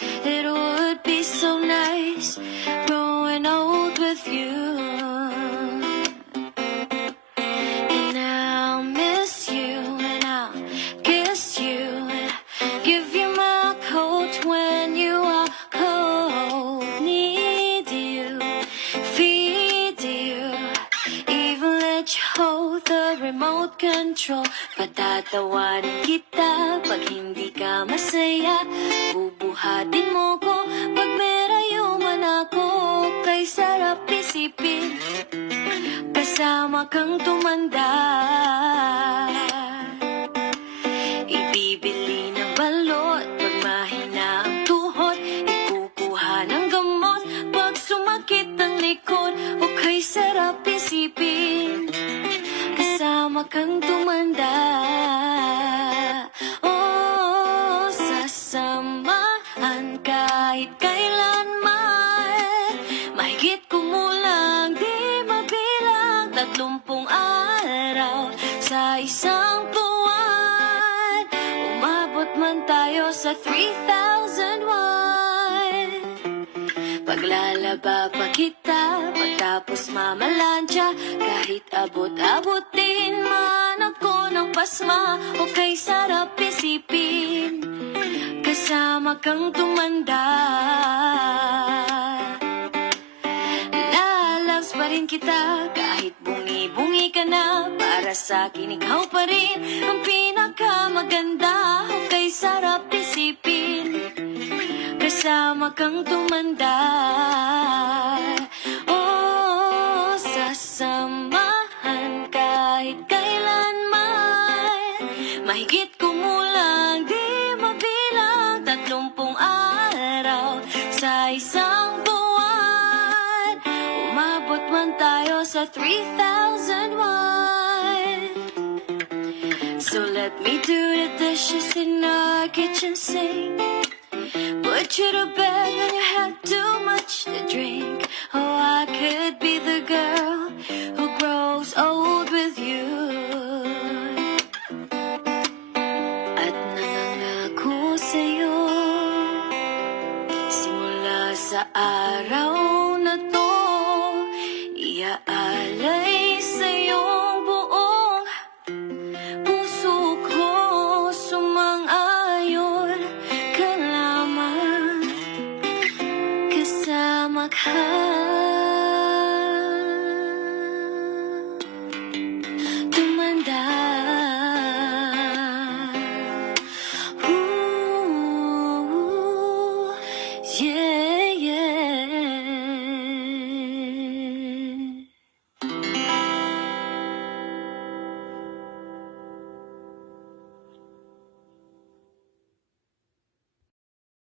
It would be so nice growing old with you. And I'll miss you and I'll kiss you and give you my coat when you are cold. Need you, feed you, even let you hold the remote control. Patatawarin kita pag hindi ka masaya. Bubuhatin mo ko pag merayo man ako. Kay sarap isipin kasama kang tumanda. Ibibili ng balot pag mahina ang tuhod. Ikukuha ng gamot pag sumakit ang likod. O kay sarap isipin kasama kang tumanda. Oh, sasamahan kahit kailanman. Mahigit kumulang di mabilang 30 araw sa isang buwan. Umabot man tayo sa 3,001. Paglalaba pa kita pagtapos mamalansya. Kahit abot-abotin man ako ng pasma. O kay sarap isipin kasama kang tumanda. Lalabs pa rin kita kahit bungi-bungi ka na. Para sa'kin ikaw pa rin ang pinakamaganda. O kay sarap isipin kasama kang tumanda. Oh, sasamahan kahit kailanman. Mahigit kumulang di mabilang 30 araw sa isang buwan. Umabot man tayo sa 3,001. So let me do the dishes in our kitchen sink. Put you to bed when you have too much to drink. Oh, I could be the girl who grows old with you. At nangangako sa'yo, simula sa araw na to, iaalay sa'yong buong puso ko. Sumang-ayon ka lamang kasama ka.